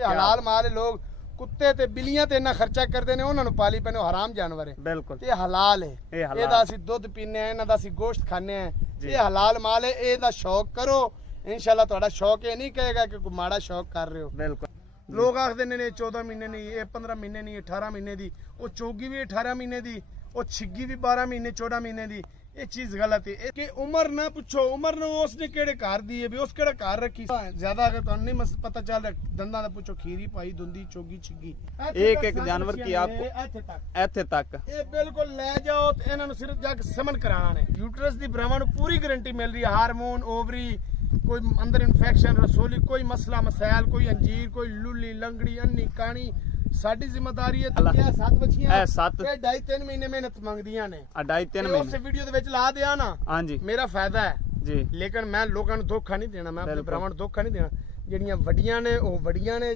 ਤੇ ਹਲਾਲ ਮਾਲ ਲੋਕ ਕੁੱਤੇ ਤੇ ਬਿੱਲੀਆਂ ਤੇ ਇੰਨਾ ਖਰਚਾ ਕਰਦੇ ਨੇ ਉਹਨਾਂ ਨੂੰ ਪਾਲੀ ਪੈਣੇ ਹਰਾਮ ਜਾਨਵਰ ਹੈ ਬਿਲਕੁਲ ਇਹ ਹਲਾਲ ਹੈ ਇਹਦਾ ਅਸੀਂ ਦੁੱਧ ਪੀਨੇ ਆ ਇਹਨਾਂ ਦਾ ਅਸੀਂ ਗੋਸ਼ਤ ਖਾਣੇ ਆ ਇਹ ਹਲਾਲ ਮਾਲ ਹੈ ਇਹਦਾ ਸ਼ੌਕ ਕਰੋ इंशाल्लाह ਤੁਹਾਡਾ ਸ਼ੌਕ ਇਹ ਨਹੀਂ ਕਹੇਗਾ ਕਿ ਕੋਈ ਮਾੜਾ ਸ਼ੌਕ ਕਰ ਰਹੇ ਹੋ बिल्कुल ਲੋਕ ਆਖਦੇ ਨੇ 14 ਮਹੀਨੇ ਨਹੀਂ ਇਹ 15 ਮਹੀਨੇ ਨਹੀਂ 18 ਮਹੀਨੇ ਦੀ ਉਹ ਚੋਗੀ ਵੀ 18 ਮਹੀਨੇ ਦੀ ਉਹ ਛਿੱਗੀ ਵੀ 12 ਮਹੀਨੇ 14 ਮਹੀਨੇ ਦੀ ਇਹ ਚੀਜ਼ ਗਲਤ ਹੈ ਕਿ ਉਮਰ ਨਾ ਪੁੱਛੋ ਉਮਰ ਨੂੰ ਉਸਨੇ ਕਿਹੜੇ ਘਰ ਦੀ ਹੈ ਵੀ ਉਸ ਕਿਹੜਾ ਘਰ ਰੱਖੀ ਜ਼ਿਆਦਾ ਅगर ਤੁਹਾਨੂੰ ਨਹੀਂ ਪਤਾ ਚੱਲ ਰਿਹਾ ਦੰਦਾਂ ਦਾ ਪੁੱਛੋ ਖੀਰੀ ਪਾਈ ਦੁੰਦੀ ਚੋਗੀ ਛਿੱਗੀ एक एक जानवर की आपको ਇੱਥੇ ਤੱਕ ਇਹ ਬਿਲਕੁਲ ਲੈ ਜਾਓ ਤੇ ਇਹਨਾਂ ਨੂੰ ਸਿਰਫ ਜਾ ਕੇ ਸਮਨ ਕਰਾਣਾ ਨੇ ਯੂਟਰਸ ਦੀ ਭਰਾਵਾਂ ਨੂੰ ਪੂਰੀ ਗਾਰੰਟੀ ਮਿਲ ਰਹੀ ਹੈ ਹਾਰਮੋਨ ਓਵਰੀ कोई अंदर इन्फेक्शन रसोली कोई मसला मसाइल कोई अंजीर कोई लुली लंगड़ी अन्नी कानी साडी जिम्मेदारी है तो क्या सात बच्चियां ए सात ये 2.5-3 महीने मेहनत मंगदियां ने 2.5-3 महीने उस वीडियो दे विच ला दिया ना हां जी मेरा फायदा है जी लेकिन मैं लोकां नूं धोखा नहीं देना मैं अपने भरावां नूं धोखा नहीं देना ਜਿਹੜੀਆਂ ਵੱਡੀਆਂ ਨੇ ਉਹ ਵੱਡੀਆਂ ਨੇ